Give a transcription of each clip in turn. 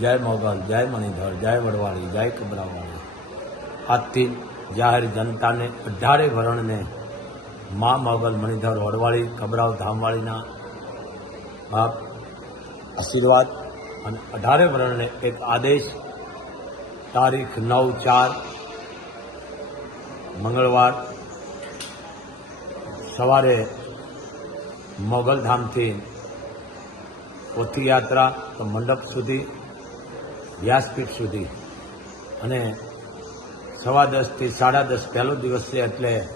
જય મોગલ, જય મણિધર, જય વડવાળી જય કબરાવાળી આજથી જાહેર જનતાને અઢારે વરણને મા મોગલ, મણિધર વડવાળી કબરાવ, ધામવાળીના આશીર્વાદ અને અઢારે વરણને એક આદેશ તારીખ નવ ચાર મંગળવાર સવારે મોગલધામથી પોથીયાત્રા તો મંડપ સુધી, વ્યાસપીઠ સુધી. અને સવા દસથી સાડા દસ પહેલો દિવસ છે એટલે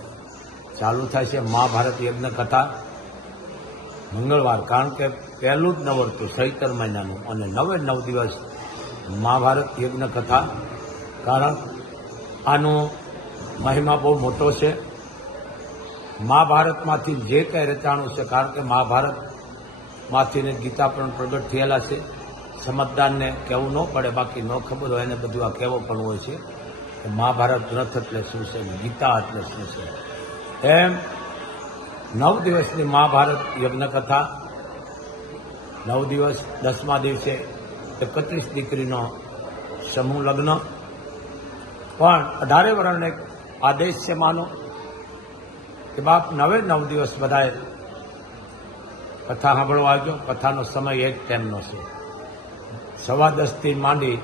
ચાલુ થાય છે મહાભારત યજ્ઞ કથા. મંગળવાર, કારણ કે પહેલું જ નવરતું સૈતર મહિનાનું અને નવે નવ દિવસ મહાભારત યજ્ઞ કથા. કારણ આનો મહિમા બહુ મોટો છે. મહાભારતમાંથી જે કંઈ રચાણું છે, કારણ કે મહાભારતમાંથી ને ગીતા પણ પ્રગટ થયેલા છે. સમજદારને કહેવું ન પડે, બાકી ન ખબર હોય એને બધું આ કહેવું પણ હોય છે કે મહાભારત ગ્રંથ એટલે શું છે ગીતા એટલે શું છે. એમ નવ દિવસની મહાભારત યજ્ઞકથા, નવ દિવસ દસમા દિવસે એકત્રીસ દીકરીનો સમૂહ લગ્ન. પણ અઢારે વર્ણને આદેશ છે માનો કે બાપ નવે નવ દિવસ બધાએ કથા સાંભળવા આવજો. કથાનો સમય એક ટાઈમનો છે. સવા દસથી માંડી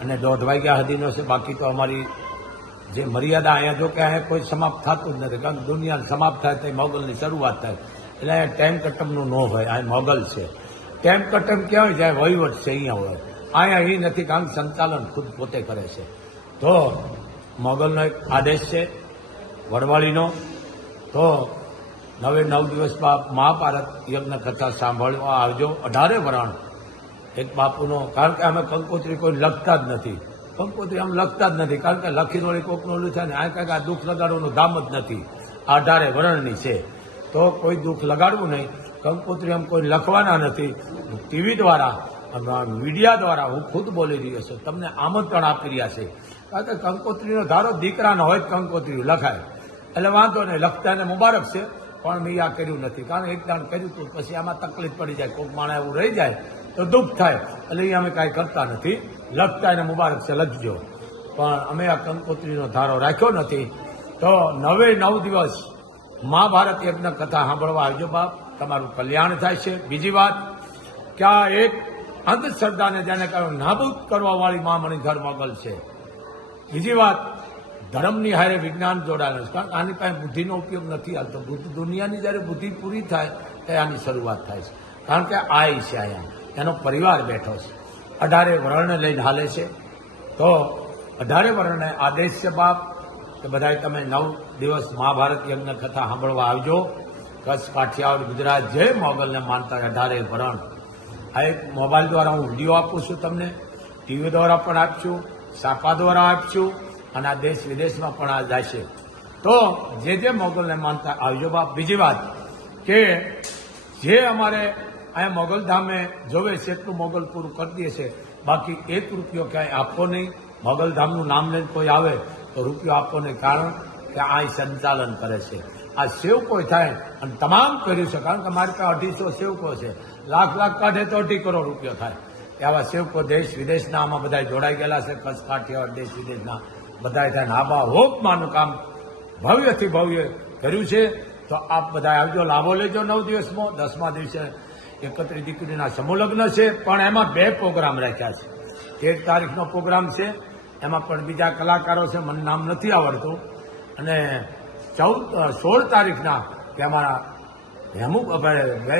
અને દોઢ વાગ્યા સુધીનો છે. બાકી તો અમારી જે મર્યાદા અહીંયા જો કે અહીંયા કોઈ સમાપ્ત થતું જ નથી. કારણ કે દુનિયા સમાપ્ત થાય તો મોગલની શરૂઆત થાય. એટલે અહીંયા ટાઈમ કટમનું ન હોય. અહીંયા મોગલ છે. ટાઈમ કટમ ક્યાં હોય? જાય વહીવટ છે, અહીંયા હોય. અહીંયા એ નથી, કારણ સંચાલન ખુદ પોતે કરે છે. તો મોગલનો એક આદેશ છે, વડવાળીનો. તો નવે નવ દિવસમાં મહાભારત યજ્ઞ કથા સાંભળવા આવજો. અઢારે વરાણ. એક બાપુનો, કારણ કે અમે કંકોત્રી કોઈ લખતા જ નથી. કંકોત્રી આમ લખતા જ નથી, કારણ કે લખી રોળી કોકનું ઓલું થાય ને, આ કાંઈક આ દુઃખ લગાડવાનું ધામ જ નથી. અઢારે વરણની છે. તો કોઈ દુઃખ લગાડવું નહીં. કંકોત્રી આમ કોઈ લખવાના નથી. ટીવી દ્વારા મીડિયા દ્વારા હું ખુદ બોલી રહ્યો છું. તમને આમંત્રણ આપી રહ્યા છે. કારણ કે કંકોત્રીનો ધારો દીકરાનો હોય કંકોત્રી લખાય. એટલે વાંધો નહીં, લખતા એને મુબારક છે. પણ મેં આ કર્યું નથી. કારણ એક દાણ કર્યું તો પછી આમાં તકલીફ પડી જાય. કોઈક માણા એવું રહી જાય તો દુઃખ થાય. એટલે એ અમે કાંઈ કરતા નથી. લખતા એને મુબારક છે, લખજો. પણ અમે આ કંકોત્રીનો ધારો રાખ્યો નથી. તો નવે નવ દિવસ મહાભારત યજ્ઞ કથા સાંભળવા આવજો બાપ. તમારું કલ્યાણ થાય છે. બીજી વાત કે આ એક અંધશ્રદ્ધાને જેને કહ્યું નાબૂદ કરવાવાળી મહામણી મણિધર છે. બીજી વાત ધર્મની હારે વિજ્ઞાન જોડાયેલું છે. કારણ આની પાસે બુદ્ધિનો ઉપયોગ નથી હાલતો. બુદ્ધ દુનિયાની જ્યારે બુદ્ધિ પૂરી થાય ત્યારે આની શરૂઆત થાય છે. કારણ કે આ છે અહીંયા એનો પરિવાર બેઠો છે. અઢારે વર્ણને લઈને હાલે છે. તો અઢારે વર્ણને આદેશ છે બાપ કે બધાય તમે નવ દિવસ મહાભારત યજ્ઞ કથા સાંભળવા આવજો. કચ્છ, કાઠિયાવાડ, ગુજરાત જે મોગલને માનતા અઢારે વરણ. આ એક મોબાઈલ દ્વારા હું વીડિયો આપું છું તમને. ટીવી દ્વારા પણ આપશું. છાપા દ્વારા આપશું. અને આ દેશ વિદેશમાં પણ આ જાય છે. તો જે જે મોગલને માનતા આવજો બાપ. બીજી વાત કે જે અમારે અહીંયા મોગલ ધામે જોવે છે એટલું મોગલ પૂરું કરી દે છે. બાકી એક રૂપિયો ક્યાંય આપવો નહીં. મોગલ ધામનું નામ લઈને કોઈ આવે તો રૂપિયો આપવો નહીં. કારણ કે આ સંચાલન કરે છે. આ સેવકો થાય અને તમામ કર્યું છે. કારણ કે મારી પાસે અઢીસો સેવકો છે. લાખ લાખ કાઢે તો અઢી કરોડ રૂપિયો થાય. એવા સેવકો દેશ વિદેશના આમાં બધા જોડાઈ ગયેલા છે. કચ્છ કાઠિયાવાડ દેશ વિદેશના. બધા ત્યાં નાબા હોપમાનું કામ ભવ્યથી ભવ્ય કર્યું છે. તો આપ બધા આવજો લાભો લેજો નવ દિવસમાં. દસમા દિવસે એકત્રીસ દીકરીના સમૂહલગ્ન છે. પણ એમાં બે પ્રોગ્રામ રાખ્યા છે. તેર તારીખનો પ્રોગ્રામ છે. એમાં પણ બીજા કલાકારો છે. મને નામ નથી આવડતું. અને ચૌદ સોળ તારીખના કે અમારા હેમુ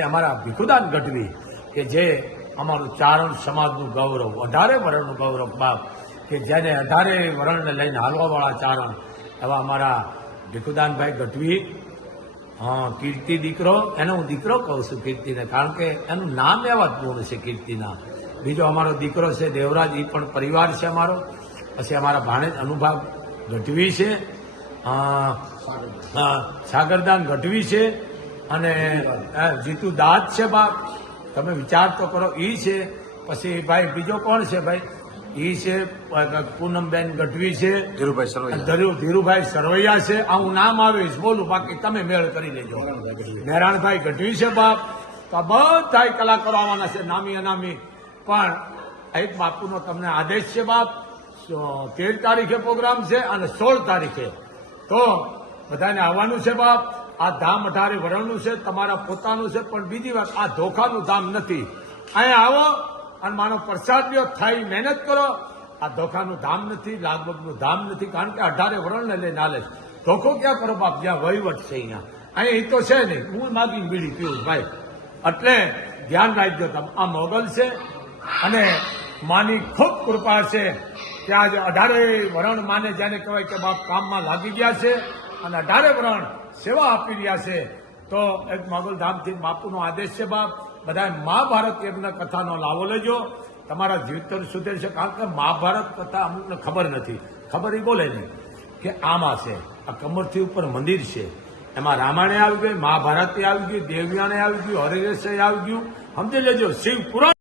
અમારા ભીખુદાન ગઢવી કે જે અમારું ચારણ સમાજનું ગૌરવ, અઢારે વરણનું ગૌરવ બાપ કે જેને અઢારે વરણને લઈને હાલવાવાળા ચારણ એવા અમારા ભીખુદાનભાઈ ગઢવી હા કીર્તિ દીકરો એને હું દીકરો કહું છું કીર્તિને કારણ કે એનું નામ એવા જ પૂર્ણ છે કીર્તિના. બીજો અમારો દીકરો છે દેવરાજ એ પણ પરિવાર છે અમારો. પછી અમારા ભાણેજ અનુભાવ ગઢવી છે સાગરદાન ગઢવી છે અને જીતુ દાદ છે બાપ. તમે વિચાર તો કરો એ છે. પછી ભાઈ બીજો કોણ છે ભાઈ? એ છે પૂનમબેન ગઢવી છે. ધીરુભાઈ સરવૈયા. ધીરુ- ધીરુભાઈ સરવૈયા છે. આ હું નામ આવીશ બોલું બાકી તમે મેળ કરી લેજો નારાયણભાઈ ગઢવી છે બાપ. તો બધા કલાકારો આવવાના છે નામી અનામી. પણ એક બાપુનો તમને આદેશ છે બાપ. તેર તારીખે પ્રોગ્રામ છે અને સોળ તારીખે. તો બધાને આવવાનું છે બાપ. આ ધામ અઢારે વરણનું છે તમારા પોતાનું છે પણ બીજી વાત આ ધોખાનું ધામ નથી. અહીંયા આવો. અને માનો પ્રસાદ લ્યો, થઈ મહેનત કરો. આ ધોખાનું ધામ નથી, લાગવગનું ધામ નથી, કારણ કે અઢારે વરણને લઈને હાલે. ધોખો ક્યાં કરો બાપ? જ્યાં વહીવટ છે અહીંયા. અહીં તો છે નહીં. હું માગી બીડી પીવું, ભાઈ. એટલે ધ્યાન રાખજો તમે. આ મોગલ છે અને માની ખૂબ કૃપા છે કે આજે અઢારે વરણ માને જેને કહેવાય કે બાપ કામમાં લાગી ગયા છે અને અઢારે વરણ સેવા આપી રહ્યા છે. તો એક મોગલ ધામથી બાપુનો આદેશ છે બાપ. બધા મહાભારત યજ્ઞ કથાનો લાવો લેજો. તમારા જીવતર સુધરી છે કારણ કે મહાભારત કથા અમુકને ખબર નથી. ખબર એ બોલે નહીં કે આમાં છે, આ કમરથી ઉપર મંદિર છે. એમાં રામાયણે આવી ગયું, મહાભારતે આવી ગયું, દેવયાણે આવી ગયું હરિરેશે આવી ગયું. સમજી લેજો, શિવ પુરાણ